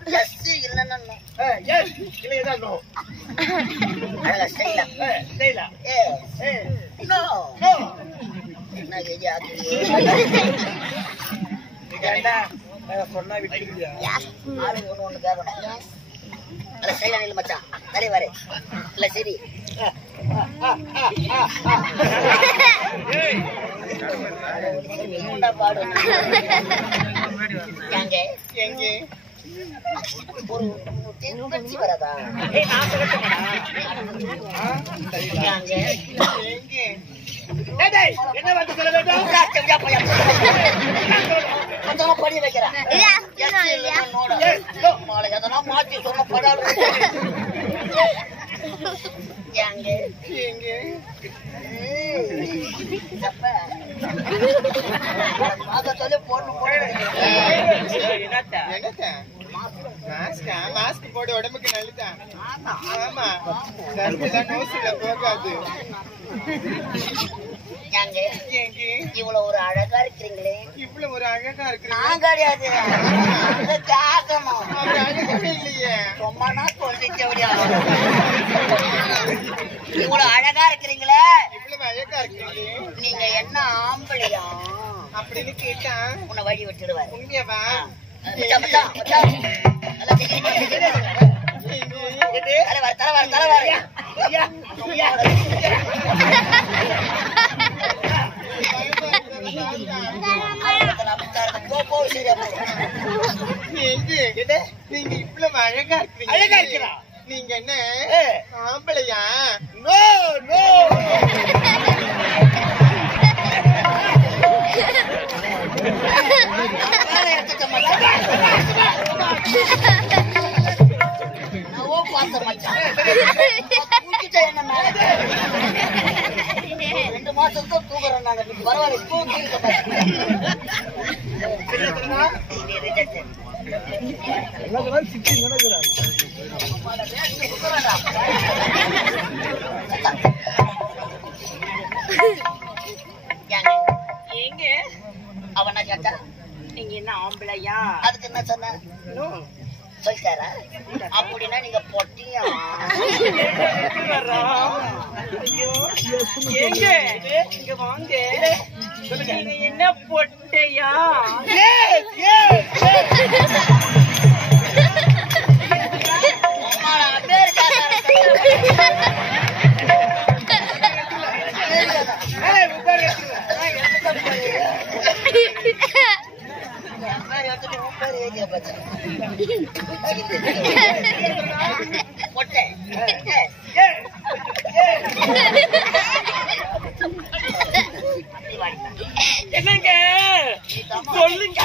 S இல்லன்னா S இல்லையா no அழகா ஸ்டைலா ஸ்டைலா நோ நோ என்ன கேஜா ஏண்டா சொன்னா விட்டுறியா ஆளு ஒண்ணு கேட்கணும் அல்ல ஸ்டைலா நில்லு மச்சான் சரி வரே இல்ல சரி பாடு எங்க ஒரு தென்பச்சி வரதா என்ன வந்து சொல்ல வேண்டும் படி வைக்கிறேன் எதனா மாத்தி சொன்ன படாது மாஸ்க் போடு உடம்புக்கு நல்லதுதான் ஆமா நோசுல போகாது இவ்வளவு ஒரு அழகா இருக்கிறீங்களே இவ்வளவு ஒரு அழகா இருக்கு நான் கிடையாது கேட்கணும் இல்லையே ரொம்பனா சொல்லிட்டு இவ்வளவு அழகா இருக்கிறீங்களே இவ்வளவு அழகா இருக்கீங்களே நீங்க என்ன ஆம்பளையா அப்படின்னு கேட்டா உன்னை வழி விட்டுடுவாரு உண்மையாவா நீங்க இவ்வளவு அழகா இருக்கீங்க அழகா இருக்கிறா நீங்க என்ன ஆம்பளையா நோ நோ ரெண்டு மாசம் தான் தூக்குறோம் நாங்க பரவாயில்ல எங்க அவனா கேட்டா நீங்க என்ன ஆம்பளையா அதுக்கு என்ன சொன்ன சொல்லிட்டாரா அப்படின்னா நீங்க பொட்டியா எங்க இங்க வாங்க நீங்க என்ன பொட்டையா என்னங்க சொல்லுங்க